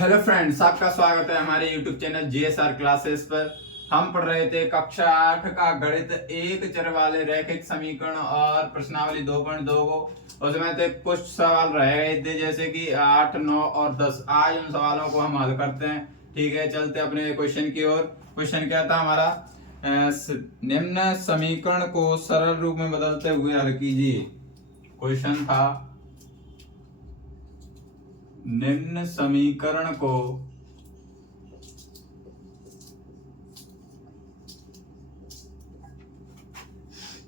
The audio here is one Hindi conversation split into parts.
हेलो फ्रेंड्स, आपका स्वागत है हमारे यूट्यूब चैनल जीएसआर क्लासेस पर। हम पढ़ रहे थे कक्षा 8 का गणित एक चर वाले रैखिक समीकरण और प्रश्नावली 2.2 को। उसमें से कुछ सवाल रह गए थे जैसे कि 8, 9 और 10। आज उन सवालों को हम हल करते हैं। ठीक है, चलते अपने क्वेश्चन की ओर। क्वेश्चन क्या था हमारा? निम्न समीकरण को सरल रूप में बदलते हुए हल कीजिए। क्वेश्चन था निम्न समीकरण को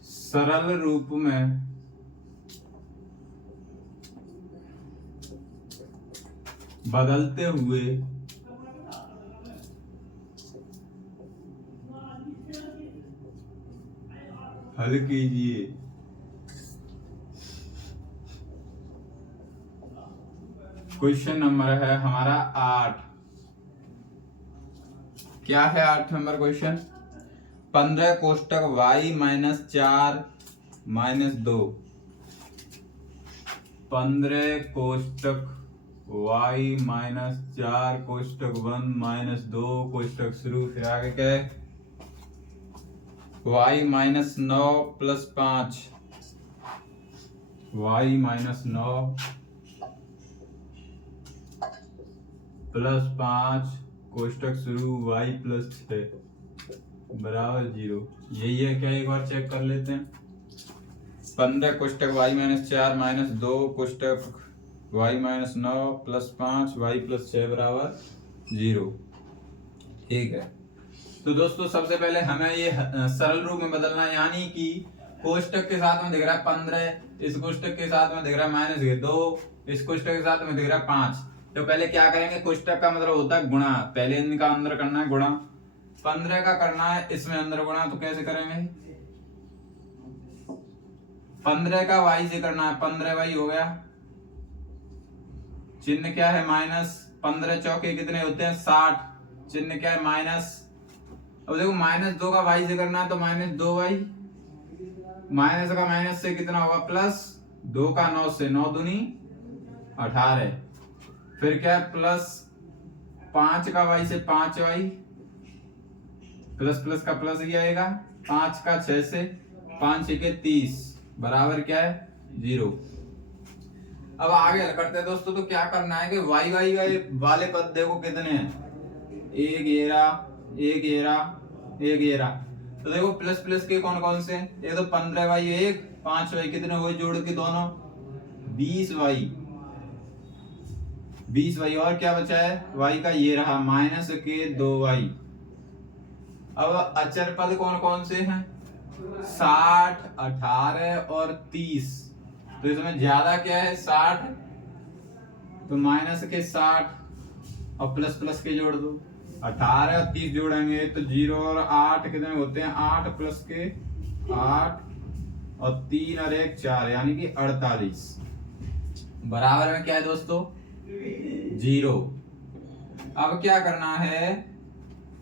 सरल रूप में बदलते हुए हल कीजिए। क्वेश्चन नंबर है हमारा 8। क्या है 8 number question? 15 कोष्टक y minus 4 minus 2। 15 कोष्टक y minus 4 कोष्टक 1 minus 2 कोष्टक शुरू। फिर आगे क्या है? y minus 9 plus 5। y minus 9 plus 5 कोष्टक शुरू y प्लस 6 बराबर 0। यही है क्या? एक बार चेक कर लेते हैं। 15 कोष्टक y minus 4 minus 2 कोष्टक y minus 9 plus 5 y plus 6 बराबर 0। ठीक है, तो दोस्तों सबसे पहले हमें ये सरल रूप में बदलना, यानी कि कोष्टक के साथ में दिख रहा है 15, इस कोष्टक के साथ में दिख रहा है माइनस 2, इस कोष्टक के साथ में दिख रहा है 5। तो पहले क्या करेंगे? कोष्टक का मतलब होता है गुणा। पहले इनका अंदर करना है गुणा। 15 का करना है इसमें अंदर गुणा। तो कैसे करेंगे? 15 का y से करना है। 15y हो गया, चिन्ह क्या है? माइनस। 15 चौके कितने होते हैं? 60। चिन्ह क्या है? माइनस। अब देखो माइनस 2 का y से करना है तो माइनस 2y। माइनस का माइनस से कितना होगा? प्लस। 2 का 9 से 9 दूनी 18। फिर क्या है? प्लस 5 का y से 5y। प्लस प्लस का प्लस ही आएगा। 5 का 6 से 5 के 30 बराबर क्या है? 0। अब आगे हल करते हैं दोस्तों। तो क्या करना है कि y वाले पद देखो कितने हैं? एक येरा। तो देखो प्लस प्लस के कौन कौन से? ये तो 15y 1, 5y कितने हुए जोड़ के दोनों? 20y। और क्या बचा है? y का ये रहा माइनस के 2y। अब अचर पद कौन कौन से हैं? 60, 18 और 30। तो इसमें ज्यादा क्या है? 60। तो माइनस के 60 और प्लस प्लस के जोड़ दो। 18 और 30 जोड़ेंगे तो 0 और 8 कितने होते हैं? 8 प्लस के 8 और 3 और 1 4, यानी कि 48 बराबर में क्या है दोस्तों? 0। अब क्या करना है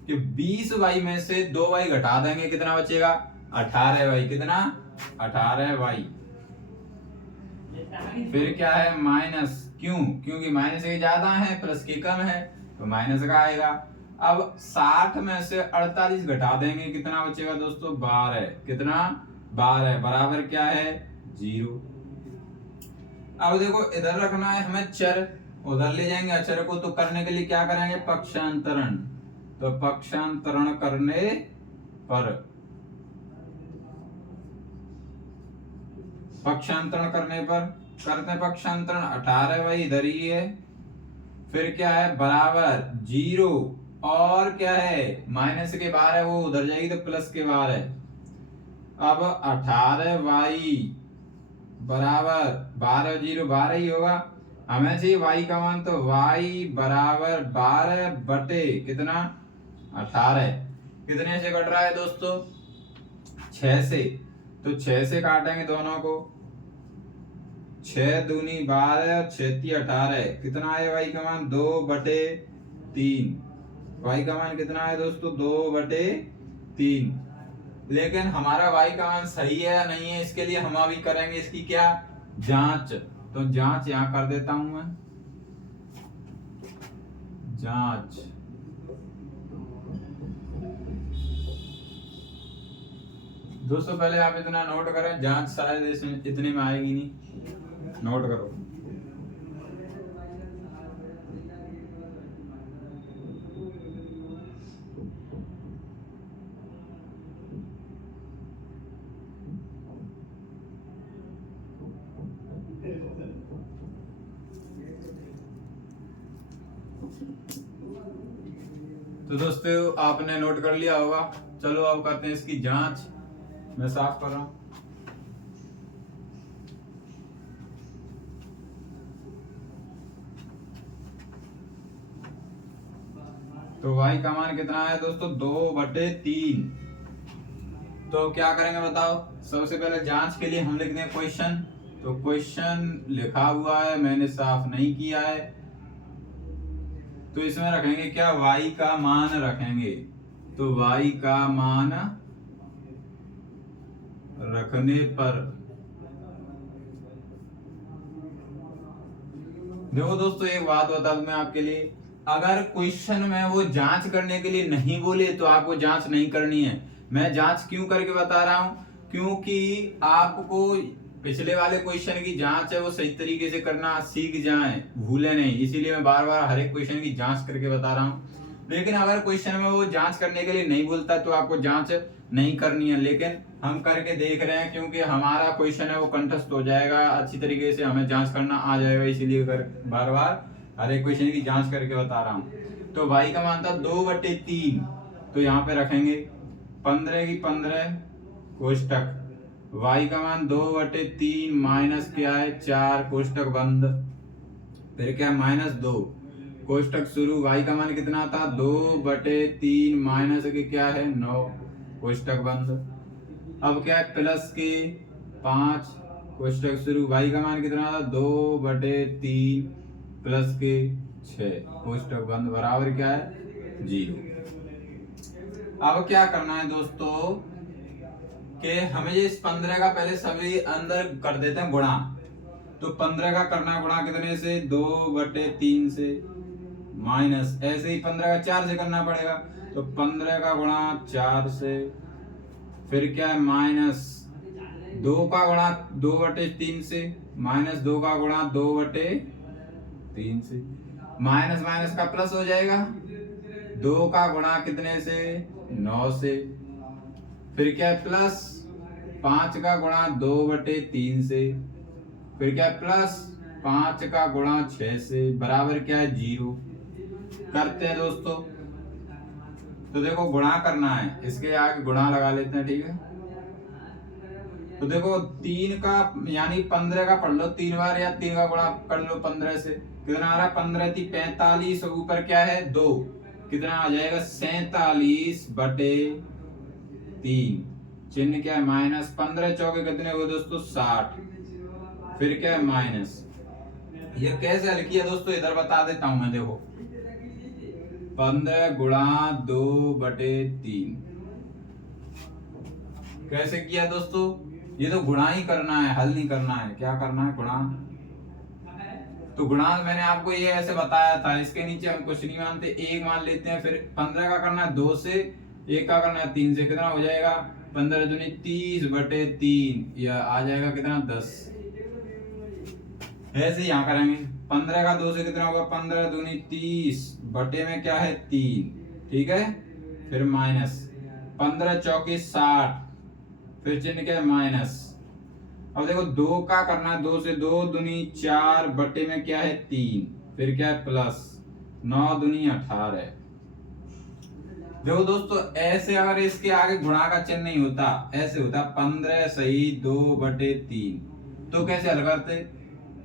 कि 20y में से 2y घटा देंगे, कितना बचेगा? 18y। कितना? 18y। फिर क्या है? माइनस। क्यों? क्योंकि माइनस के ज्यादा है प्लस के कम है, तो माइनस का आएगा। अब 60 में से 48 घटा देंगे, कितना बचेगा दोस्तों? 12। कितना? 12 बराबर क्या है? 0। अब देखो इधर रखना है हमें चर, उधर ले जाएंगे अचर को। तो करने के लिए क्या करेंगे? पक्षांतरण। तो पक्षांतरण करने पर करते हैं पक्षांतरण। 18y इधर ही है। फिर क्या है? बराबर 0। और क्या है? माइनस के 12 वो उधर जाएगी तो प्लस के 12। अब 18y बराबर 12 0 12 ही होगा। हमें चाहिए y का मान, तो y बराबर 12 बटे कितना? 18। कितने से कट रहा है दोस्तों? 6 से। तो 6 से काटेंगे दोनों को। 6 दूनी 12, 6 × 18। कितना है y का मान? 2 बटे 3। y का मान कितना है दोस्तों? 2 बटे 3। लेकिन हमारा y का मान सही है या नहीं है, इसके लिए हम अभी करेंगे इसकी क्या? जांच। तो जांच यहां कर देता हूं मैं। जांच। दोस्तों पहले आप इतना नोट करें, जांच शायद इसमें इतने में आएगी नहीं, नोट करो। तो दोस्तों आपने नोट कर लिया होगा। चलो अब करते हैं इसकी जांच। मैं साफ कर रहा हूं। तो y का मान कितना है दोस्तों, 2/3। तो क्या करेंगे बताओ। सबसे पहले जांच के लिए हम लिख दें क्वेश्चन। तो क्वेश्चन लिखा हुआ है, मैंने साफ नहीं किया है। तो इसमें रखेंगे क्या, y का मान रखेंगे। तो y का मान रखने पर देखो दोस्तों, एक बात बता दूं मैं आपके लिए, अगर क्वेश्चन में वो जांच करने के लिए नहीं बोले तो आपको जांच नहीं करनी है। मैं जांच क्यों करके बता रहा हूं, क्योंकि आपको पिछले वाले क्वेश्चन की जांच है वो सही तरीके से करना सीख जाएं, भूले नहीं। इसीलिए मैं बार बार हर एक क्वेश्चन की जांच करके बता रहा हूं। लेकिन अगर क्वेश्चन में वो जांच करने के लिए नहीं बोलता तो आपको जांच नहीं करनी है। लेकिन हम करके देख रहे हैं, क्योंकि हमारा क्वेश्चन है वो कंठस्थ हो जाएगा, अच्छी तरीके से हमें जांच करना आ जाएगा। इसीलिए बार बार हर एक क्वेश्चन की जांच करके बता रहा हूँ। तो y का मान था 2/3। तो यहाँ पे रखेंगे 15 की 15 कोष्टक, y का मान 2/3 माइनस क्या है 4 कोष्टक बंद, फिर क्या -2 कोष्टक शुरू। y का मान कितना था 2/3 माइनस के क्या है 9 कोष्टक बंद। अब क्या है प्लस के 5 कोष्टक शुरू। y का मान कितना था 2/3 प्लस के 6 कोष्टक बंद बराबर क्या है 0। अब क्या करना है दोस्तों कि हमें ये इस 15 का पहले सभी अंदर कर देते हैं गुणा। तो 15 का करना गुणा कितने से 2/3 से, माइनस ऐसे ही 15 का 4 से करना पड़ेगा। तो 15 का गुणा 4 से, फिर क्या है माइनस 2 का गुणा 2/3 से, -2 का गुणा 2/3 से, माइनस माइनस का प्लस हो जाएगा। 2 का गुणा कितने से 9 से, फिर क्या है प्लस 5 का गुणा 2/3 से, फिर क्या है प्लस 5 का गुणा 6 से बराबर क्या है 0। करते हैं दोस्तों। तो देखो गुणा करना है, इसके आगे गुणा लगा लेते हैं, ठीक है। तो देखो 3 का यानी 15 का पढ़ लो 3 बार, या 3 का गुणा कर लो 15 से, कितना आ रहा है 15 थी 45, ऊपर क्या है 2, कितना आ जाएगा 47/3। चिन्ह क्या है माइनस, 15 चौके कितने हुए दोस्तों 60, फिर क्या है माइनस। ये कैसे हल किया दोस्तों, इधर बता देता हूं मैं। देखो 15 गुणा 2/3 कैसे किया दोस्तों, ये तो गुणा ही करना है, हल नहीं करना है। क्या करना है गुणा। तो गुणा मैंने आपको ये ऐसे बताया था, इसके नीचे हम कुछ नहीं मानते, 1 मान लेते हैं। फिर 15 का करना है 2 से, 1 का करना है 3 से, कितना हो जाएगा 15 दूनी 30/3, या आ जाएगा कितना 10। ऐसे यहाँ करेंगे 15 का 2 से कितना होगा 15 दूनी 30, बटे में क्या है 3, ठीक है। फिर माइनस 15 चौके 60, फिर चिन्ह क्या है माइनस। अब देखो 2 का करना है 2 से, 2 दूनी 4 बटे में क्या है 3, फिर क्या है प्लस 9 दूनी 18। देखो दोस्तों ऐसे अगर इसके आगे गुणा का चिन्ह नहीं होता, ऐसे होता 15 सही 2/3। तो कैसे हल करते,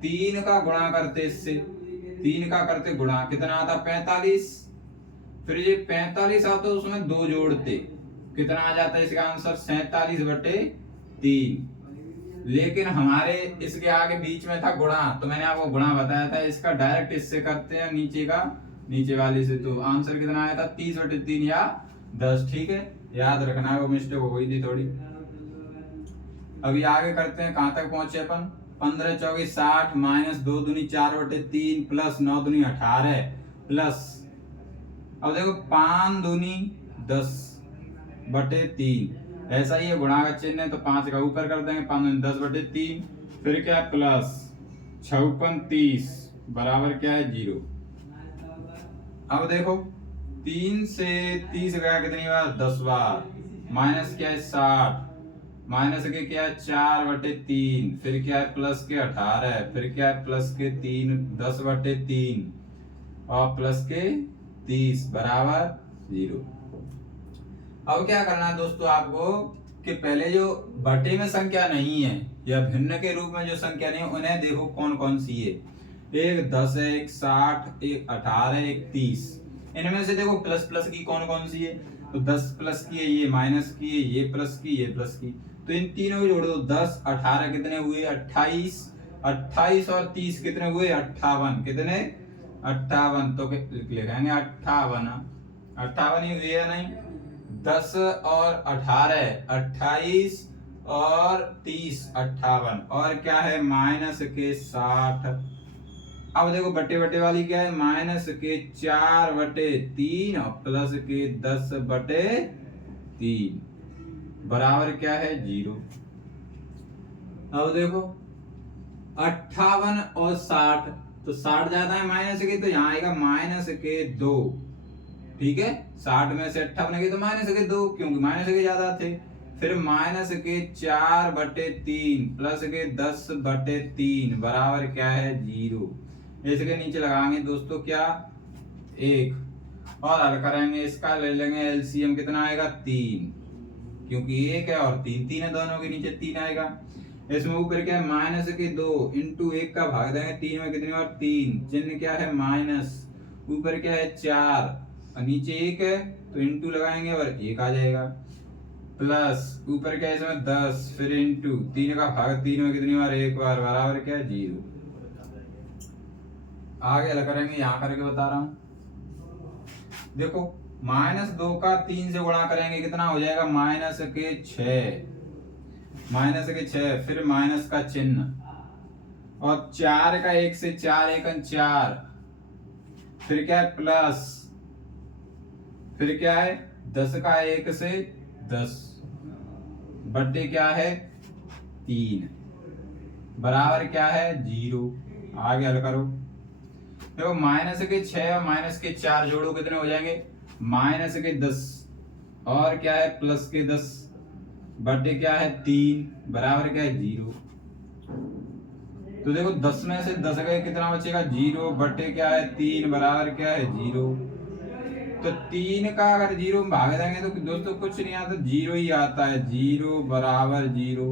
3 का गुणा करते इससे, 3 का करते गुणा, कितना आता 45। फिर ये 45 आता उसमें 2 जोड़ते, कितना आ जाता है इसका आंसर 47/3। लेकिन हमारे इसके आगे बीच में था गुणा, तो मैंने आपको गुणा बताया था। इसका डायरेक्ट इससे करते हैं नीचे का, नीचे वाले से। तो आंसर कितना आया था 30/3 या 10, ठीक है। याद रखना है, वो मिस्टेक हो गई थी थोड़ी। अभी आगे करते हैं, कहां तक पहुंचे अपन 15 चौके 60 माइनस 2 दूनी 4/3 प्लस 9 दूनी 18 प्लस अब देखो 5 दूनी 10 बटे 3, ऐसा ही है, गुणा का चिन्ह है तो 5 का ऊपर कर देंगे, 5 दूनी 10 बटे 3, फिर क्या है प्लस 56 30 बराबर क्या है 0। अब देखो 3 से 30 गया कितनी बार 10 बार, माइनस क्या है 60, माइनस के क्या है 4 बटे 3, फिर क्या है प्लस के 18, फिर क्या है प्लस के 3 10 बटे 3 और प्लस के 30 बराबर 0। अब क्या करना है दोस्तों आपको कि पहले जो बटे में संख्या नहीं है या भिन्न के रूप में जो संख्या नहीं है उन्हें देखो कौन कौन सी है। एक 10 है, एक 60, एक 18, एक 30। इनमें से देखो प्लस प्लस की कौन कौन सी है, तो 10 प्लस की है, ये माइनस की है, ये प्लस की, ये प्लस की, तो इन तीनों को जोड़ दो। 10 18 कितने हुए 28, 28 और 30 कितने हुए 58, कितने 58, तो लिखेंगे 58, 58 ही हुए या नहीं। 10 और 18 28 और 30 58, और क्या है माइनस के 60। अब देखो बटे बटे वाली क्या है, माइनस के 4 बटे 3 और प्लस के 10 बटे 3 बराबर क्या है 0। अब देखो 58 और 60, तो 60 ज्यादा है माइनस के, तो यहाँ आएगा माइनस के 2। ठीक है, 60 में से 58 गए तो माइनस के 2, क्योंकि माइनस के ज्यादा थे। फिर माइनस के 4 बटे 3 प्लस के 10 बटे 3 बराबर क्या है 0। इसके नीचे लगाएंगे दोस्तों क्या 1, और हल करेंगे इसका, ले लेंगे एलसीएम, कितना आएगा 3, क्योंकि 1 है और 3 3 है, दोनों के नीचे 3 आएगा। इसमें ऊपर क्या है माइनस के 2 इंटू 1 का भाग देंगे 3 में, कितनी बार 3, चिन्ह क्या है माइनस, ऊपर क्या है 4 और नीचे 1 है तो इंटू लगाएंगे और 1 आ जाएगा, प्लस ऊपर क्या है इसमें 10, फिर इंटू 3 का भाग 3 में कितनी बार 1 बार बराबर क्या है 0। आगे हल करेंगे, यहाँ करके बता रहा हूं। देखो -2 का 3 से गुणा करेंगे कितना हो जाएगा माइनस के 6, माइनस के 6, फिर माइनस का चिन्ह, और 4 का 1 से 4 1 4, फिर क्या है प्लस, फिर क्या है 10 का 1 से 10 बटे क्या है 3 बराबर क्या है 0। आगे हल करो। देखो माइनस के 6 और माइनस के 4 जोड़ो कितने हो जाएंगे माइनस के 10 और क्या है प्लस के 10 बटे क्या है 3 बराबर क्या है 0। तो देखो 10 में से 10 गए कितना बचेगा 0 बटे क्या है 3 बराबर क्या है 0। तो 3 का अगर 0 में भाग देंगे तो दोस्तों कुछ नहीं आता, 0 ही आता है, 0 बराबर 0।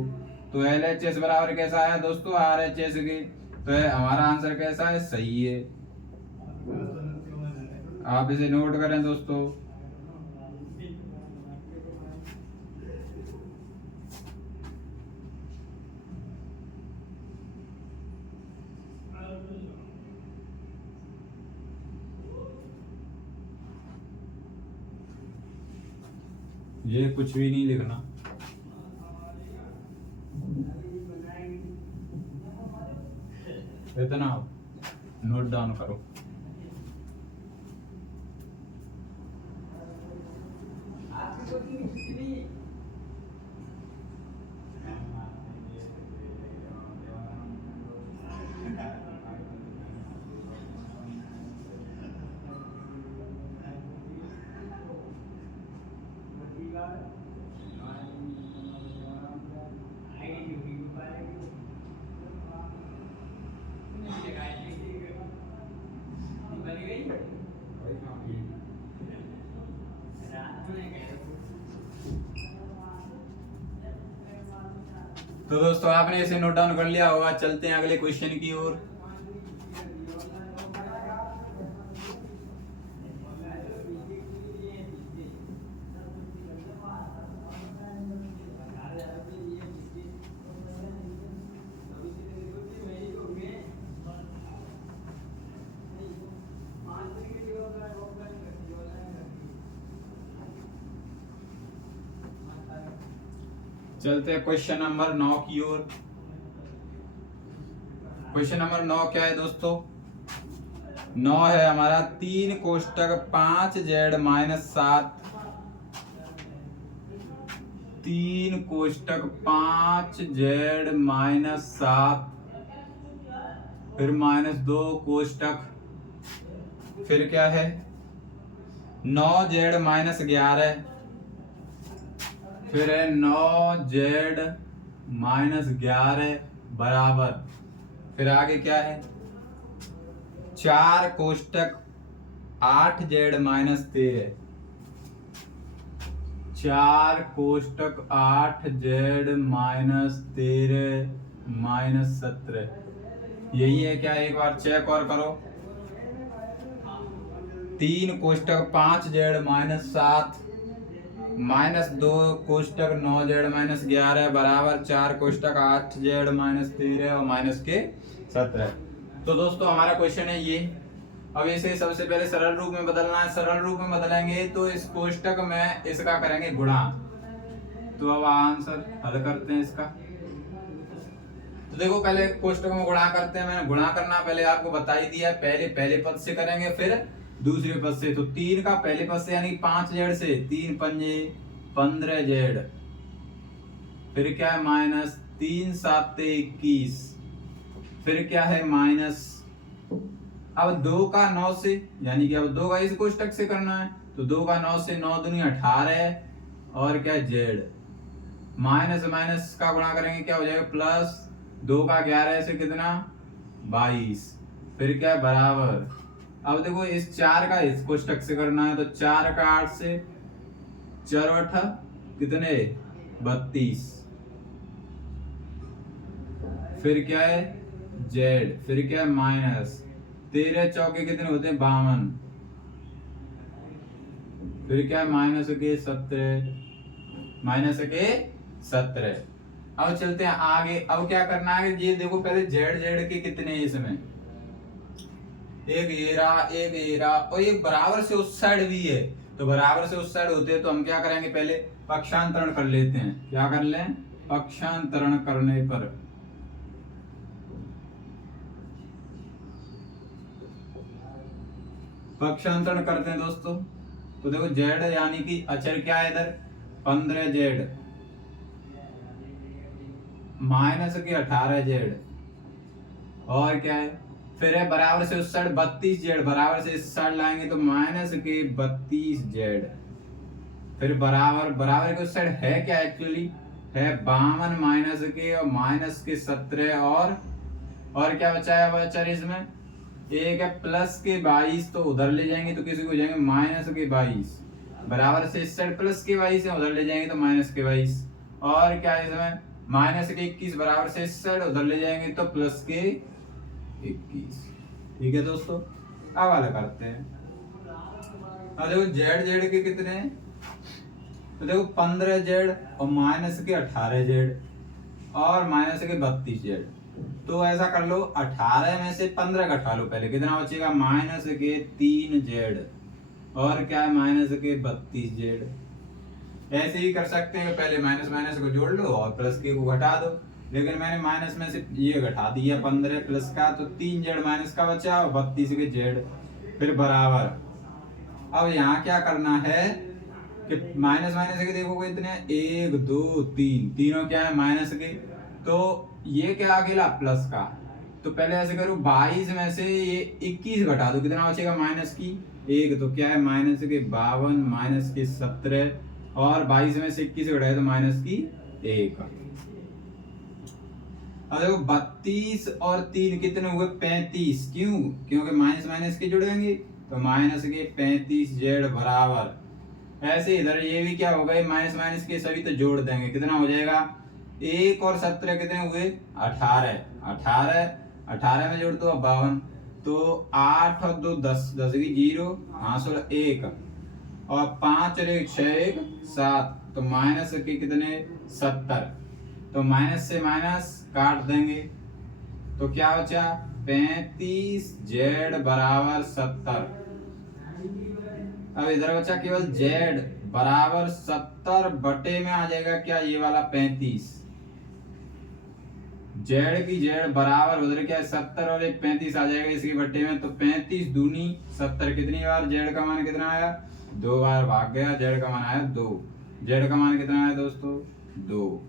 तो LHS बराबर कैसा आया दोस्तों RHS के, तो हमारा आंसर कैसा है सही है। आप इसे नोट करें दोस्तों। ये कुछ भी नहीं लिखना, इतना नोट डाउन करो। तो दोस्तों आपने इसे नोट डाउन कर लिया होगा, चलते हैं अगले क्वेश्चन की ओर। चलते हैं क्वेश्चन नंबर 9 की ओर। क्वेश्चन नंबर 9 क्या है दोस्तों, 9 है हमारा 3 कोष्टक 5 जेड माइनस 7, 3 कोष्टक 5 जेड माइनस 7, फिर माइनस 2 कोष्टक, फिर क्या है 9 जेड माइनस 11, फिर है 9 जेड माइनस 11 बराबर, फिर आगे क्या है 4 कोष्टक 8 Z minus 13, 4 कोष्टक 8 Z minus 13 minus 17, यही है क्या, एक बार चेक और करो। 3 कोष्टक 5 Z minus 7 minus 2 कोष्टक 9 Z minus 11 बराबर 4 कोष्टक 8 जेड माइनस 13 और माइनस के 17। तो दोस्तों हमारा क्वेश्चन है ये। अब इसे सबसे पहले सरल रूप में बदलना है। सरल रूप में बदलेंगे तो इस कोष्टक में इसका करेंगे गुणा। तो अब आंसर हल करते हैं इसका। तो देखो पहले कोष्टक में गुणा करते हैं। मैंने गुणा करना पहले आपको बता ही दिया है। पहले पद से करेंगे फिर दूसरे पद से। तो 3 का पहले पद से यानी 5 जेड से 3 पंजे 15 जेड, फिर क्या है माइनस 3 7 21, फिर क्या है माइनस, अब 2 का 9 से यानी कि अब 2 का इस कोष्टक से करना है। तो 2 का 9 से 9 दूनी 18 और क्या जेड, माइनस माइनस का गुणा करेंगे क्या हो जाएगा प्लस, 2 का 11 से कितना 22, फिर क्या है बराबर। अब देखो इस 4 का इस कोष्टक से करना है। तो 4 का 8 से 4 8 कितने 32, फिर क्या है जेड, फिर क्या है माइनस 13 चौके कितने होते हैं 52, फिर क्या है माइनस के 17। अब चलते हैं आगे। अब क्या करना है ये देखो पहले जेड जेड के कितने इसमें, एक ये रहा और एक बराबर से उस साइड भी है। तो बराबर से उस साइड होते हैं तो हम क्या करेंगे पहले पक्षांतरण कर लेते हैं। क्या कर लें, पक्षांतरण करने पर पक्षांतरण करते हैं दोस्तों। तो देखो जेड यानी कि अचर क्या है इधर 15 जेड माइनस के 18 जेड और क्या है, फिर है बराबर से उस साइड 32 जेड, बराबर से इस साइड लाएंगे तो माइनस के 32 जेड, फिर बराबर के उस साइड है क्या एक्चुअली है 52 माइनस के और माइनस के 17 और क्या बचा है अचर इसमें एक है प्लस के 22। तो उधर ले जाएंगे तो किसी को जाएंगे माइनस के 22, बराबर से इस साइड प्लस के 22 है उधर ले जाएंगे तो माइनस के 22 और क्या है इसमें माइनस के 21, बराबर से इस साइड उधर ले जाएंगे तो प्लस के 21। ठीक है दोस्तों, अब वाला करते हैं। अब देखो जेड जेड के कितने हैं, तो देखो 15 जेड और माइनस के 18 जेड और माइनस के 32 जेड। तो ऐसा कर लो 18 में से 15 घटा लो, पहले कितना बचेगा माइनस के 3 जेड और क्या है माइनस के 32 जेड। ऐसे ही कर सकते हैं, पहले माइनस माइनस को जोड़ लो और प्लस के को घटा दो, लेकिन मैंने माइनस में से ये घटा दिया 15 प्लस का, तो 3 जेड माइनस का बचा और 32 के जेड, फिर बराबर। अब यहाँ क्या करना है कि माइनस माइनस के देखोगे इतने 1 2 3 तीनों क्या है माइनस के, तो ये क्या अकेला प्लस का। तो पहले ऐसे करो 22 में से ये 21 घटा दो, कितना बचेगा माइनस की 1, तो क्या है माइनस के 52 माइनस के 17 और 22 में से 21 घटाए तो माइनस की 1। अब देखो 32 और 3 कितने हुए 35, क्यों क्योंकि माइनस माइनस के जुड़ेंगे तो माइनस के 35 जेड बराबर। ऐसे इधर ये भी क्या होगा माइनस माइनस के सभी तो जोड़ देंगे, कितना हो जाएगा 1 और 17 कितने हुए 18 में जोड़ दो 52, तो 8 और 2 10 10 की 0 5 और 1 और 5 और 1 6 1 7, तो माइनस के कितने 70, तो माइनस से माइनस काट देंगे तो क्या बचा 35 जेड बराबर 70। अब इधर बचा केवल जेड बराबर 70 बटे में आ जाएगा क्या ये वाला 35, जेड की जेड बराबर उधर क्या है 70 और एक 35 आ जाएगा इसके बट्टे में, तो 35 दूनी 70 कितनी बार, जेड का मान कितना आया 2 बार, भाग गया, जेड का मान आया 2। जेड का मान कितना आया दोस्तों 2।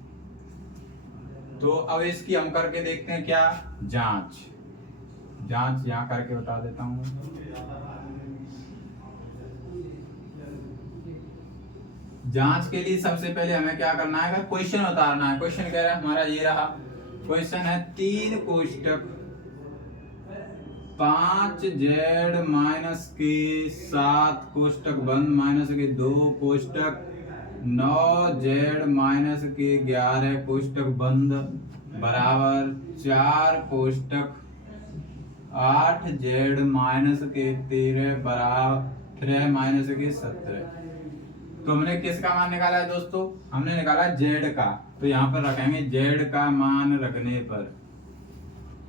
तो अब इसकी हम करके देखते हैं क्या, जांच यहाँ करके बता देता हूँ। जांच के लिए सबसे पहले हमें क्या करना है, क्वेश्चन उतारना है। क्वेश्चन कह रहा है हमारा ये रहा, क्वेश्चन है 3 कोष्टक 5z माइनस के 7 कोष्टक बंद माइनस के 2 कोष्टक 9z माइनस के 11 कोष्टक बंद बराबर 4 कोष्टक 8z माइनस के 13 बराबर माइनस के 17। तो हमने किसका मान निकाला है दोस्तों, हमने निकाला z का। तो यहाँ पर रखेंगे z का मान रखने पर,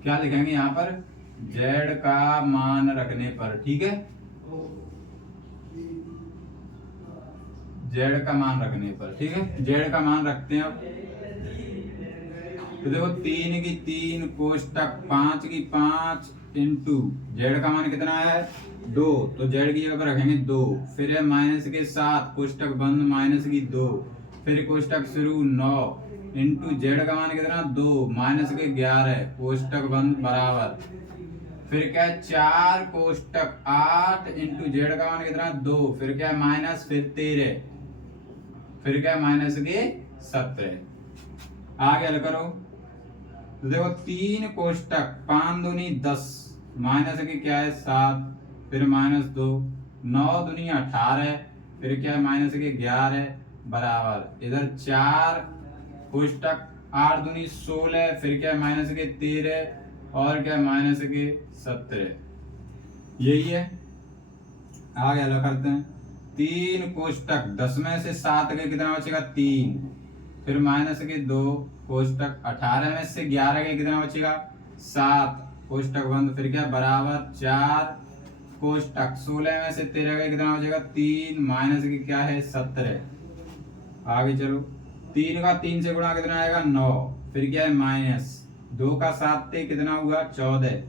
क्या लिखेंगे यहाँ पर, z का मान रखने पर, ठीक है, z का मान रखने पर, ठीक है, z का मान रखते हैं। अब तो देखो 3 की 3 कोष्टक 5 की 5 इंटू जेड का मान कितना है 2, तो जेड की जगह पर रखेंगे 2, फिर है माइनस के 7 कोष्टक बंद माइनस की 2, फिर कोष्टक शुरू 9 इंटू जेड का मान कितना 2 माइनस के 11 कोष्टक बंद बराबर, फिर क्या है 4 कोष्टक 8 इंटू जेड का मान कितना 2, फिर क्या है माइनस, फिर 13, फिर क्या है माइनस के 17। आगे हल करो, तो देखो 3 कोष्टक 5 दूनी 10 माइनस के क्या है 7, फिर माइनस 2, 9 दूनी 18, फिर क्या है माइनस के 11 बराबर, इधर 4 कोष्टक 8 दूनी 16, फिर क्या है माइनस के 13 और क्या है माइनस के 17। यही है, आगे हल करते हैं। 3 कोष्टक 10 में से 7 के कितना बचेगा 3, फिर माइनस के 2 कोष्टक 18 में से 11 के कितना बचेगा 7 कोष्टक बंद, फिर क्या बराबर 4 कोष्टक 16 में से 13 का कितना बचेगा 3 माइनस की क्या है 17। आगे चलो, 3 का 3 से गुणा कितना आएगा 9, फिर क्या है माइनस 2 का 7 से कितना हुआ 14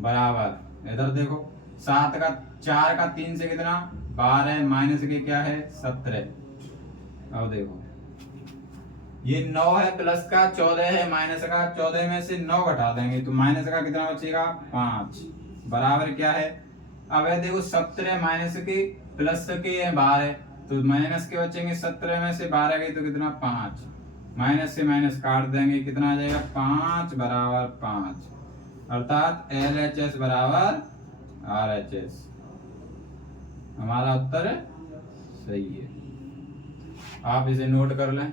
बराबर, इधर देखो 7 का 4 का 3 से कितना 12 माइनस के क्या है 17। अब देखो ये 9 है प्लस का 14 है माइनस का, 14 में से 9 घटा देंगे तो माइनस का कितना बचेगा 5 बराबर क्या है, अब है देखो 17 माइनस के प्लस के 12, तो माइनस के बचेंगे 17 में से 12 गए तो कितना 5, माइनस से माइनस काट देंगे कितना आ जाएगा 5 बराबर 5, अर्थात LHS बराबर RHS। हमारा उत्तर सही है, आप इसे नोट कर लें।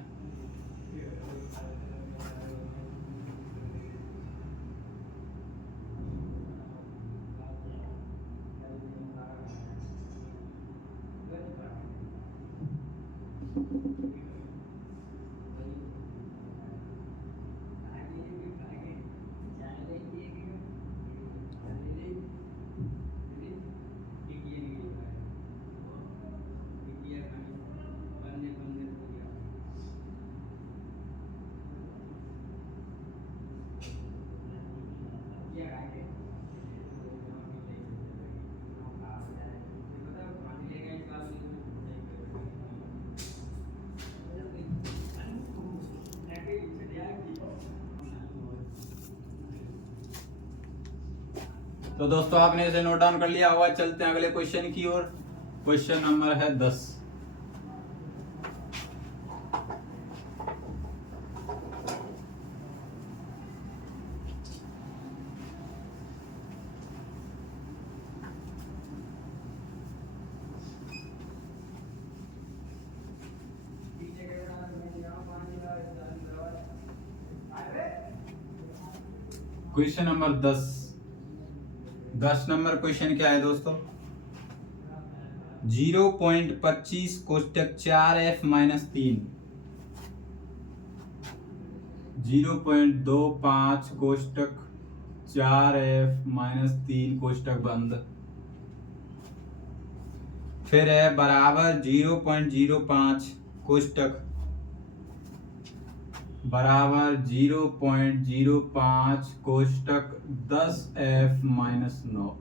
तो दोस्तों आपने इसे नोट डाउन कर लिया होगा, चलते हैं अगले क्वेश्चन की ओर। क्वेश्चन नंबर है 10। क्वेश्चन नंबर 10 नंबर क्वेश्चन क्या है दोस्तों, 0.25 कोष्टक 4f माइनस 3, 0.25 कोष्टक 4f माइनस 3 कोष्टक बंद, फिर है बराबर 0.05 कोष्टक बराबर 0.05 कोष्टक 10f-9।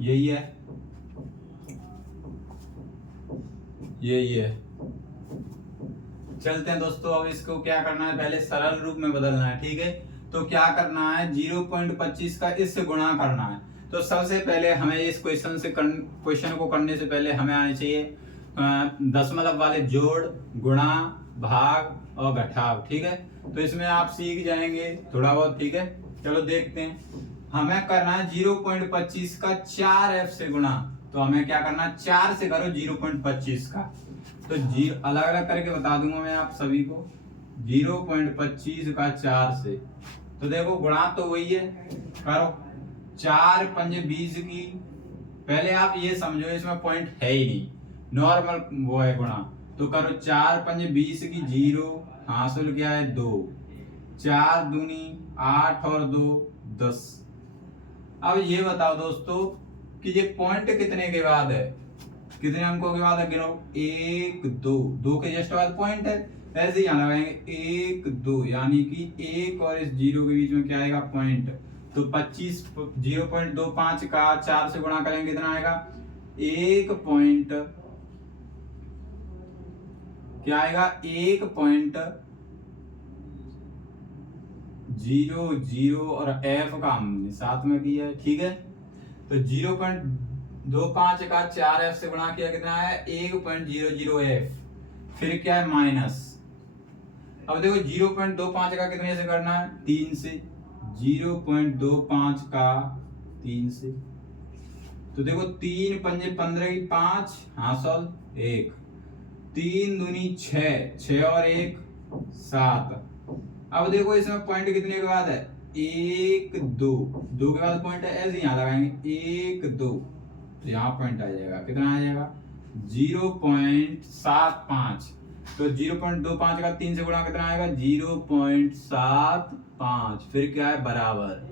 यही है, यही है। चलते हैं दोस्तों, अब इसको क्या करना है, पहले सरल रूप में बदलना है, ठीक है। तो क्या करना है, 0.25 का इससे गुणा करना है। तो सबसे पहले हमें इस क्वेश्चन को करने से पहले हमें आने चाहिए दशमलव वाले जोड़, गुणा, भाग और घटाव, ठीक है। तो इसमें आप सीख जाएंगे थोड़ा बहुत, ठीक है। चलो देखते हैं, हमें करना है 0.25 का 4f से गुणा। तो हमें क्या करना है, 4 से करो 0.25 का। तो अलग अलग करके बता दूंगा मैं आप सभी को। 0.25 का 4 से, तो देखो गुणा तो वही है, करो 4 पंजे 20 की। पहले आप ये समझो इसमें पॉइंट है ही नहीं, नॉर्मल वो है गुणा। तो करो 4 पंजे 20 की 0, हासिल क्या है 2, 4 दूनी 8 और 2 10। अब ये बताओ दोस्तों कि ये पॉइंट कितने के बाद है, कितने अंकों के बाद है, गिनो 1 2, 2 के जस्ट बाद पॉइंट है। ऐसे ही आना लगाएंगे 1 2, यानी कि 1 और इस 0 के बीच में क्या आएगा, पॉइंट। तो 25 0.25 का 4 से गुणा करेंगे कितना आएगा, 1 पॉइंट क्या आएगा, 1.00 और f का हमने साथ में किया है, ठीक है। तो 0.25 का 4f से गुणा किया कितना है, 1.00f, फिर क्या है माइनस। अब देखो 0.25 का कितने से करना है, 3 से। 0.25 का 3 से, तो देखो 3 पंजे 15 की 5, हासिल 1, 3 दूनी 6, 6 और 1 7। अब देखो इसमें पॉइंट कितने के बाद है, 1 2, 2 के बाद पॉइंट है, ऐसे यहाँ लगाएंगे 1 2, तो यहाँ पॉइंट आ जाएगा, कितना आ जाएगा 0.75। तो 0.25 का 3 से गुणा कितना आएगा, 0.75, फिर क्या है बराबर।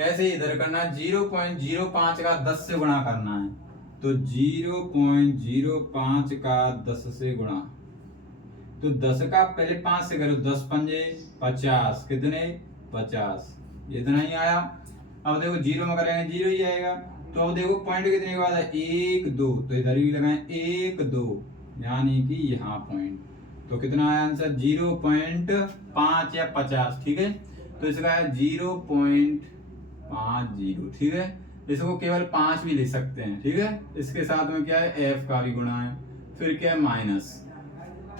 ऐसे ही इधर करना है, 0.05 का 10 से गुणा करना है। तो 0.05 का 10 से गुणा, तो 10 का पहले 5 से करो, 10 पंजे 50, कितने 50, इतना ही आया। अब देखो 0 में करेंगे 0 ही आएगा। तो अब देखो पॉइंट कितने के बाद है, 1 2, तो इधर भी लगाएं 1 2, यानी कि यहाँ पॉइंट। तो कितना आया आंसर, 0.5 या 50, ठीक है। तो इसका है 0.50, ठीक है। इसको केवल 5 भी लिख सकते हैं, ठीक है। इसके साथ में क्या है, f का भी गुणा है, फिर क्या है माइनस।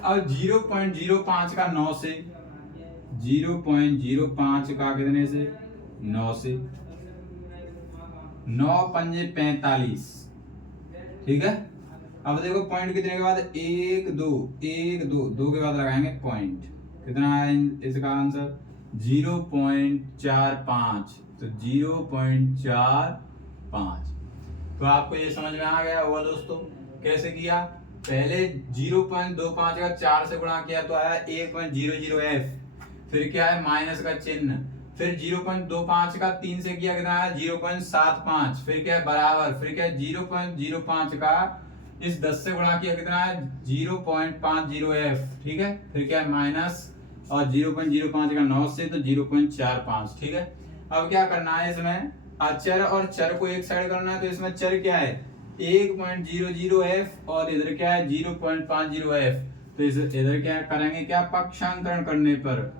अब 0.05 का 9 से, 0.05 का कितने से, 9 से, 9 पंजे 45, ठीक है। अब देखो पॉइंट कितने के बाद, 1 2, 1 2, 2 के बाद लगाएंगे पॉइंट, कितना है इसका आंसर 0.45। तो 0.45। तो आपको ये समझ में आ गया होगा दोस्तों कैसे किया। पहले 0.25 का 4 से गुणा किया तो आया 1.00f, फिर क्या है माइनस का चिन्ह, फिर 0.25 का 3 से किया कितना है 0.75, फिर क्या है बराबर, फिर क्या है 0.05 का इस 10 से गुणा किया कितना है 0.50f, ठीक है। फिर क्या है माइनस, और 0.05 का 9 से तो 0.45, ठीक है। अब क्या करना है, इसमें अचर और चर को एक साइड करना है। तो इसमें चर क्या है 1.00f और इधर क्या है 0.50f। तो इधर क्या करेंगे, क्या पक्षांतरण करने पर,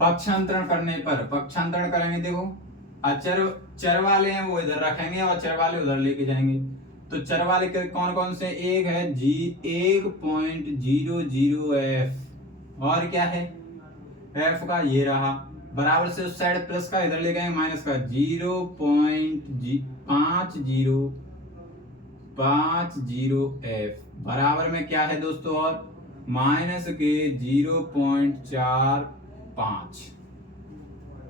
पक्षांतरण करेंगे। देखो अचर चर वाले हैं वो इधर रखेंगे और चर वाले उधर लेके जाएंगे। तो चर वाले कौन कौन से, एक है 1.00f, और क्या है f का ये रहा, बराबर से उस साइड प्लस का इधर ले गए माइनस का 0.50f, बराबर में क्या है दोस्तों, और माइनस के 0.45।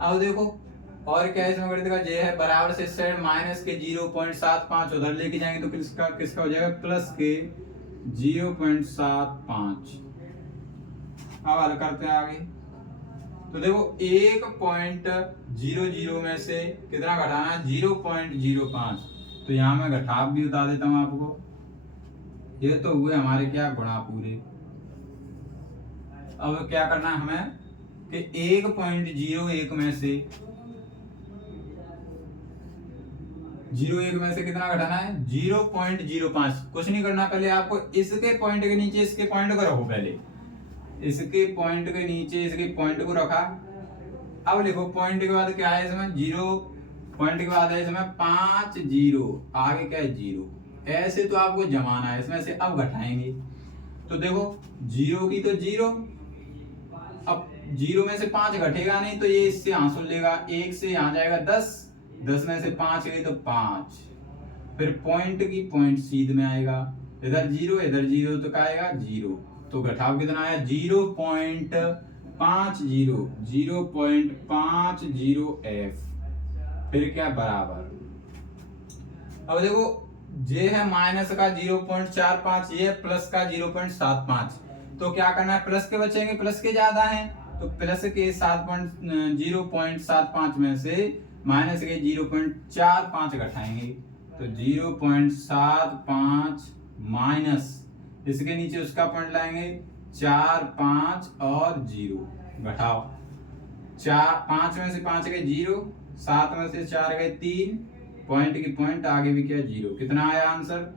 अब देखो और क्या इसमें कर देगा, जे है बराबर से इस साइड माइनस के 0.75 उधर लेके जाएंगे तो किसका हो जाएगा प्लस के 0.75। अब हल करते हैं आगे। तो देखो 1.00 में से कितना घटाना है 0.05, तो यहाँ मैं घटाव भी बता देता हूँ आपको। ये तो हुए हमारे क्या गुणा पूरे। अब क्या करना है हमें कि 1.01 में से 0.1 में से कितना घटाना है 0.05। कुछ नहीं करना, पहले आपको इसके पॉइंट के नीचे इसके पॉइंट को रखो। पहले इसके पॉइंट के नीचे इसके पॉइंट को रखा। अब लिखो पॉइंट के बाद क्या है इसमें 0, पॉइंट के बाद है इसमें 5 0, आगे क्या है 0। ऐसे तो आपको जमाना है इसमें से। अब घटाएंगे तो देखो 0 की तो 0, अब 0 में से 5 घटेगा नहीं तो ये इससे आंसू लेगा। 1 से यहाँ जाएगा 10, 10 में से 5 गई तो 5, फिर पॉइंट की पॉइंट सीध में आएगा। इधर 0 इधर 0 तो क्या आएगा 0। तो घटाव कितना आया 0.50, 0.50 f। फिर क्या बराबर। अब देखो ये है माइनस का 0.45, ये प्लस का 0.75। तो क्या करना है प्लस के बचेंगे, प्लस के ज्यादा हैं तो प्लस के 0.75 में से माइनस के 0.45 घटाएंगे। तो 0.75 माइनस इसके नीचे उसका पॉइंट लाएंगे 4 5 और 0 घटाओ। 5 में से 5 गए 0, 7 में से 4 गए 3, पॉइंट की पॉइंट आगे भी क्या 0। कितना आया आंसर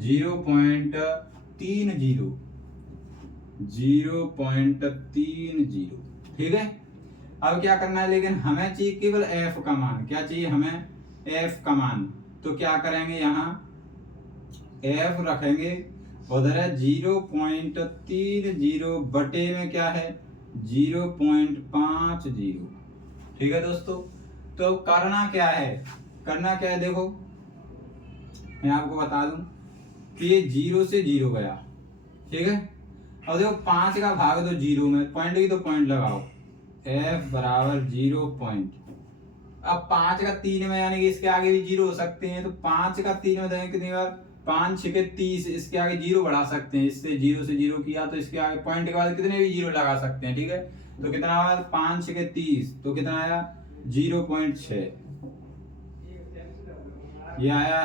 0.30, 0.30। ठीक है। अब क्या करना है लेकिन हमें चाहिए केवल f का मान। क्या चाहिए हमें f का मान। तो क्या करेंगे यहाँ f रखेंगे, उधर है 0.30 बटे में क्या है 0.50। ठीक है दोस्तों। तो करना क्या है, करना क्या है देखो मैं आपको बता दूं कि ये 0 से 0 गया। ठीक है। और देखो 5 का भाग दो 0 में, पॉइंट की तो पॉइंट लगाओ f बराबर 0 पॉइंट। अब 5 का 3 में यानी कि इसके आगे भी 0 हो सकते हैं। तो 5 का 3 में देंगे कितनी बार 5 6 के 30, इसके आगे 0 बढ़ा सकते हैं। इससे 0 से 0 किया तो इसके आगे पॉइंट के बाद कितने भी 0 लगा सकते हैं। ठीक है। तो कितना आया 5 6 के 30, तो कितना आया 0.6। ये आया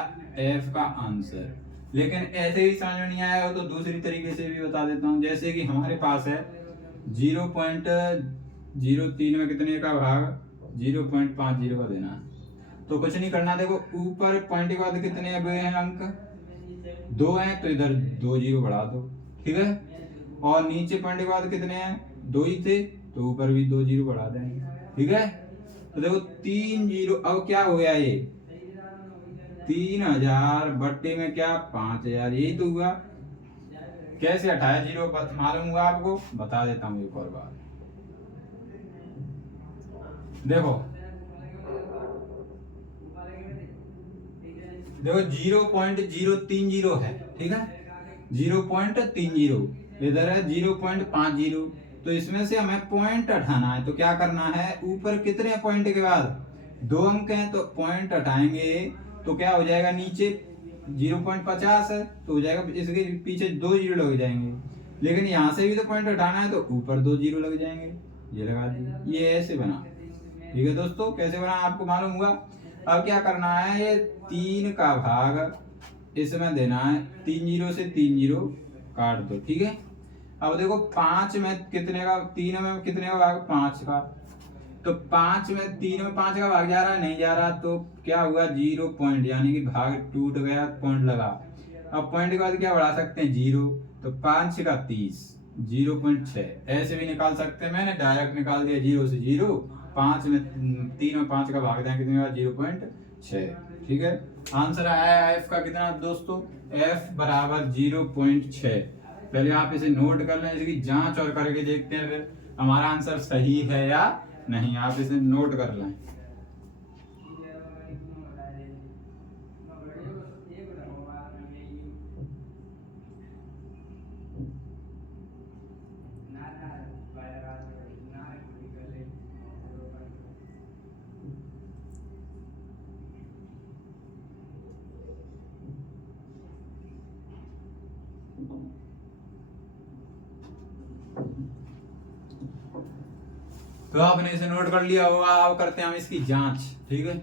f का आंसर। लेकिन ऐसे ही समझ में नहीं आया हो तो दूसरी तरीके से भी बता देता हूँ। जैसे कि हमारे पास है 0.03 में कितने का भाग 0.50 का देना है। तो कुछ नहीं करना, देखो ऊपर पॉइंट के बाद कितने हैं अंक 2 हैं तो इधर 2 0 बढ़ा दो। ठीक है। और नीचे पॉइंट के बाद कितने हैं 2 ही थे तो ऊपर भी 2 0 बढ़ा देंगे। ठीक है। तो देखो 3 0। अब क्या हो गया ये 3000 बट्टे में क्या 5000, यही तो हुआ। कैसे हटाया 0 मालूम हुआ आपको, बता देता हूँ एक और बात। देखो 0.030 है। ठीक है 0.30, इधर है 0.50। तो इसमें से हमें पॉइंट हटाना है। तो क्या करना है ऊपर कितने पॉइंट के बाद 2 अंक हैं तो पॉइंट हटाएंगे तो क्या हो जाएगा नीचे 0.50 है तो हो जाएगा इसके पीछे 2 0 लग जाएंगे। लेकिन यहाँ से भी तो पॉइंट हटाना है तो ऊपर 2 0 लग जाएंगे। ये लगा दिए, ये ऐसे बना। ठीक है दोस्तों, कैसे बना आपको मालूम हुआ। अब क्या करना है ये 3 का भाग इसमें देना है 3 0 से 3 0 काट दो। ठीक है। अब देखो 5 में कितने का 3 में कितने का भाग 5 का। तो 5 में 3 में 5 का भाग जा रहा है नहीं जा रहा तो क्या हुआ 0 पॉइंट यानी कि भाग टूट गया, पॉइंट लगा। अब पॉइंट के बाद क्या बढ़ा सकते हैं 0, तो 5 6 का 30, 0.6 ऐसे भी निकाल सकते हैं। मैंने डायरेक्ट निकाल दिया 0 से 0, 5 में 3 में 5 का भाग दें कितने का 0.6। ठीक है। आंसर आया है f का कितना दोस्तों f बराबर 0.6। पहले आप इसे नोट कर लें, इसकी जांच और करके देखते हैं फिर हमारा आंसर सही है या नहीं। आप इसे नोट कर लें। तो आपने इसे नोट कर लिया होगा। अब करते हैं हम इसकी जांच। ठीक है।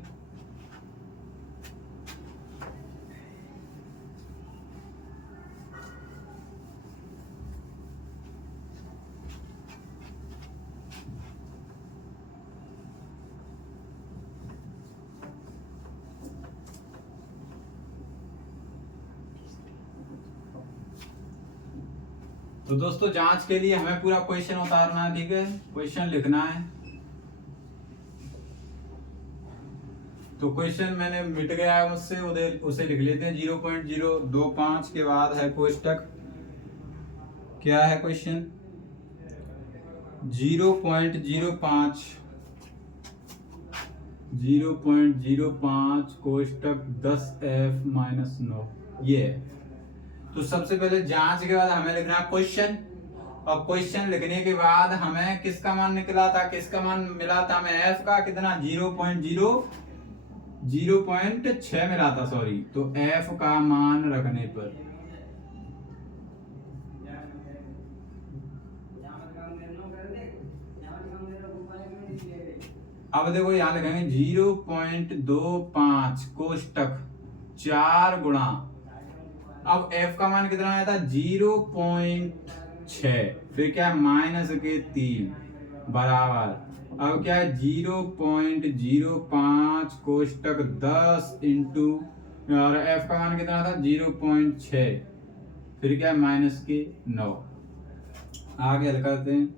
तो दोस्तों जांच के लिए हमें पूरा क्वेश्चन उतारना है, ठीक है, क्वेश्चन लिखना है। तो क्वेश्चन मैंने मिट गया है मुझसे, उधर उसे लिख लेते हैं। 0.025 के बाद है कोष्टक, क्या है क्वेश्चन? 0.05 कोष्टक 10f-9 ये है। तो सबसे पहले जांच के बाद हमें लिखना क्वेश्चन, और क्वेश्चन लिखने के बाद हमें किसका मान निकला था, किसका मान मिला था हमें? f का कितना? 0.6 मिला था, सॉरी। तो f का मान रखने पर अब देखो यहाँ लिखेंगे 0.25 कोष्टक 4 गुणा, अब f का मान कितना आया था? 0.6, फिर क्या? माइनस के 3 बराबर, अब क्या है? 0.05 कोष्टक 10 इंटू, और f का मान कितना था? 0.6, फिर क्या? माइनस के 9। आगे हल करते हैं।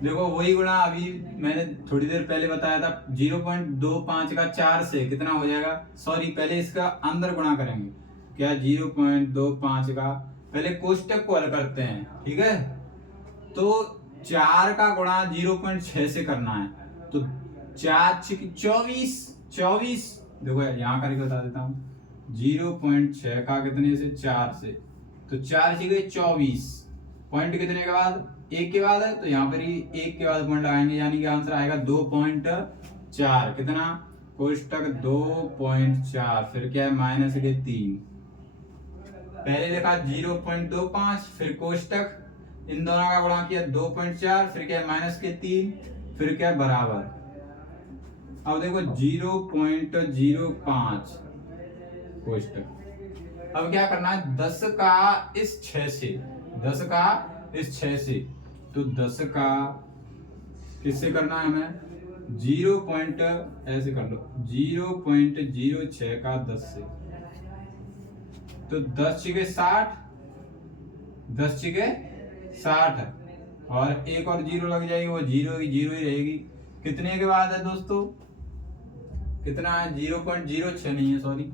देखो वही गुणा अभी मैंने थोड़ी देर पहले बताया था, 0.25 का 4 से कितना हो जाएगा? सॉरी, पहले इसका अंदर गुणा करेंगे। क्या? 0.25 का, पहले कोष्टक को हल करते हैं, ठीक है। तो 4 का गुणा 0.6 से करना है, तो 4 6 24। देखो यहाँ करके बता देता हूँ। 0.6 का कितने से? 4 से, तो 4 6 24, पॉइंट कितने के बाद? 1 के बाद है, तो यहाँ पर ही 1 के बाद पॉइंट लगाएंगे, यानी कि आंसर आएगा 2.4। कितना? कोष्टक 2.4, फिर क्या है? माइनस के 3। पहले लिखा 0.25, फिर कोष्टक, इन दोनों का गुणा किया 2.4, फिर क्या है? माइनस के 3, फिर क्या है? बराबर। अब देखो 0.05 कोष्टक, अब क्या करना है? 10 का इस 6 से, 10 का इस 6 से, तो 10 का किससे करना है हमें? 0 पॉइंट ऐसे कर लो, 0.06 का 10 से, तो 10 छिके 60, 10 छिके 60, और एक और 0 लग जाएगी, वो 0 ही रहेगी। कितने के बाद है दोस्तों? कितना है? 0.06 नहीं है, सॉरी,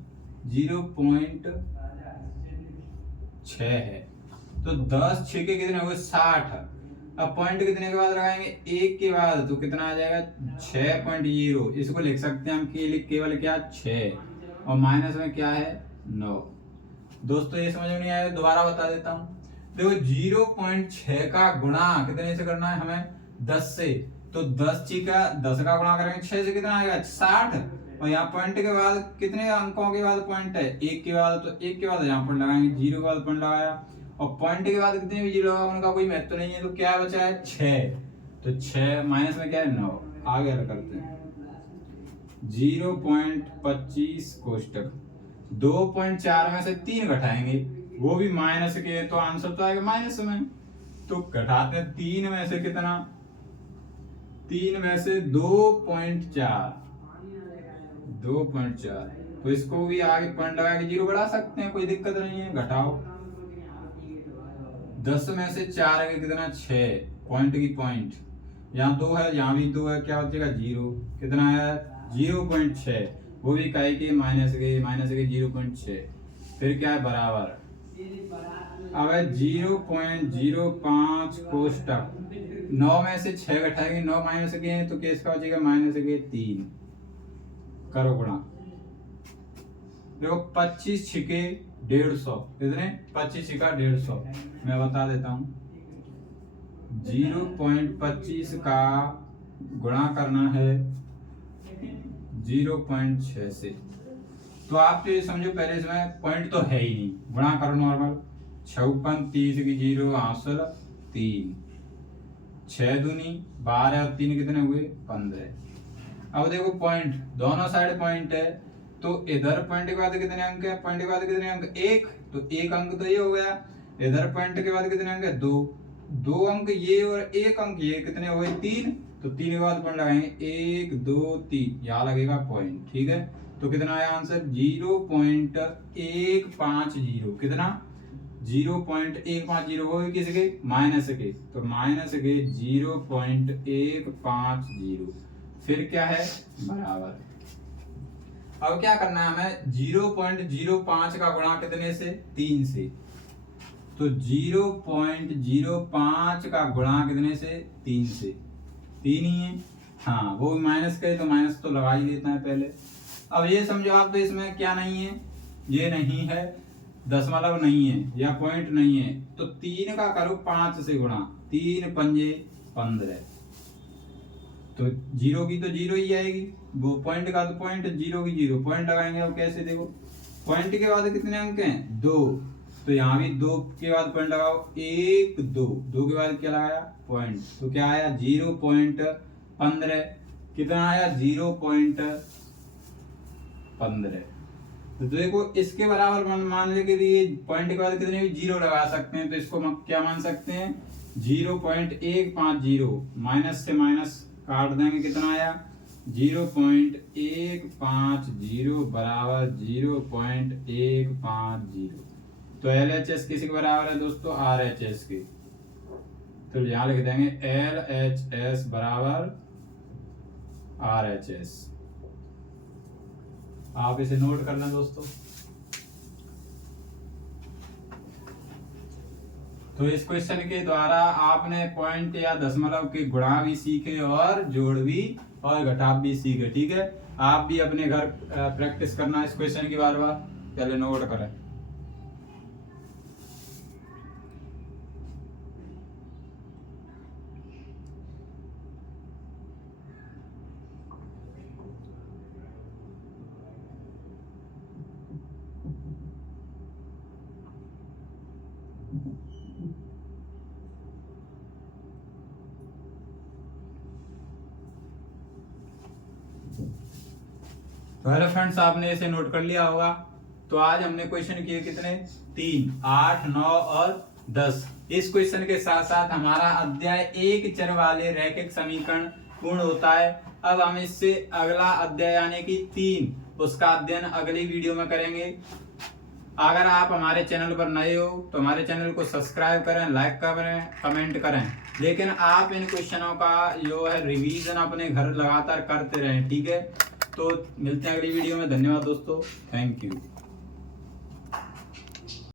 0.6 है। तो 10 छिके कितने हो गए? 60। अब पॉइंट कितने के बाद लगाएंगे? 1 के बाद, तो कितना आ जाएगा? 6.0। इसको लिख सकते हैं हम केवल क्या? 6, और माइनस में क्या है? 9। दोस्तों ये समझ में नहीं आया, दोबारा बता देता हूँ। देखो 0.6 का गुणा कितने से करना है हमें? 10 से, तो 10 का गुणा करेंगे 6 से, कितना आएगा? 60। और यहाँ पॉइंट के बाद कितने अंकों के बाद पॉइंट है? 1 के बाद, तो 1 के बाद यहाँ पॉइंट लगाएंगे, 0 के बाद पॉइंट लगाया, और पॉइंट के बाद कितने भी 0 होगा उनका कोई महत्व नहीं है, तो क्या बचा है? 6। तो 6 माइनस में क्या है? 9। आगे हल करते हैं। 0.25 कोष्टक 2.4 में से 3 घटाएंगे, वो भी माइनस के, तो आंसर तो आएगा माइनस में। तो घटाते हैं 3 में से कितना? 3 में से 2.4, तो इसको भी आगे पॉइंट लगा के 0 बढ़ा सकते हैं, कोई दिक्कत नहीं है। घटाओ 10 में से 4 के कितना? 6, पॉइंट की पॉइंट, यहाँ 2 है, यहाँ भी 2 है, क्या बचेगा? 0। कितना है? 0.6, वो भी कहे कि माइनस के 0.6, फिर क्या है? बराबर। अब 0.05 कोष्टक 9 में से 6 घटाएंगे, 9 माइनस के हैं, तो किसका बचेगा? माइनस के 3। करो गुणा। देखो 25 छिके 150, कितने? 25 छिका 150। मैं बता देता हूँ, 0.25 का गुणा करना है 0.6 से। तो आप ये समझो, पहले इसमें पॉइंट तो है ही नहीं, गुणा करो नॉर्मल। 56 30 की 0 हासिल 3, 6 दूनी 12, और 3 कितने हुए? 15। अब देखो पॉइंट, दोनों साइड पॉइंट है, तो इधर पॉइंट के बाद कितने अंक है? पॉइंट के बाद कितने अंक? 1, तो 1 अंक तो ये हो गया। इधर पॉइंट के बाद कितने अंक है? 2 अंक ये, और 1 अंक ये, कितने हो गए? 3। तो 3 के बाद पॉइंट लगाएंगे, 1 2 3, यहाँ लगेगा पॉइंट, ठीक है। तो कितना आया आंसर? 0.150। कितना? 0.150 वो भी किसके माइनस के, तो माइनस के 0.150 फिर क्या है बराबर। अब क्या करना है हमें 0.05 का गुणा कितने से 3 से, तो 0.05 का गुणा कितने से 3 से, 3 ही है। हाँ वो माइनस करे तो माइनस तो लगा ही देता है पहले। अब ये समझो आप तो इसमें क्या नहीं है, ये नहीं है दशमलव नहीं है या पॉइंट नहीं है, तो 3 का करो 5 से गुणा, 3 पंजे 15, तो 0 की तो 0 ही आएगी, वो पॉइंट का तो पॉइंट, 0 की 0 पॉइंट लगाएंगे। अब कैसे देखो पॉइंट के बाद कितने अंक हैं 2, तो यहाँ भी 2 के बाद पॉइंट लगाओ 1 2, 2 के बाद क्या लगाया पॉइंट, तो क्या आया 0.15, कितना आया 0.15। तो देखो इसके बराबर मान ले कि ये पॉइंट के बाद कितने भी 0 लगा सकते हैं, तो इसको हम क्या मान सकते हैं 0.150, माइनस से माइनस काट देंगे कितना आया 0.150 बराबर 0.150। तो LHS किसी के बराबर है दोस्तों RHS के, तो यहाँ लिख देंगे LHS बराबर RHS। आप इसे नोट करना दोस्तों। तो इस क्वेश्चन के द्वारा आपने पॉइंट या दशमलव के गुणा भी सीखे और जोड़ भी और घटाव भी सीखे। ठीक है, आप भी अपने घर प्रैक्टिस करना इस क्वेश्चन की बार बार, पहले नोट करें। तो हेलो फ्रेंड्स, आपने इसे नोट कर लिया होगा। तो आज हमने क्वेश्चन किए कितने 3, 8, 9 और 10। इस क्वेश्चन के साथ साथ हमारा अध्याय एक चर वाले रैखिक समीकरण पूर्ण होता है। अब हम इससे अगला अध्याय यानी कि 3 उसका अध्ययन अगली वीडियो में करेंगे। अगर आप हमारे चैनल पर नए हो तो हमारे चैनल को सब्सक्राइब करें, लाइक करें, कमेंट करें, लेकिन आप इन क्वेश्चनों का जो है रिवीजन अपने घर लगातार करते रहें। ठीक है, तो मिलते हैं अगली वीडियो में। धन्यवाद दोस्तों, थैंक यू।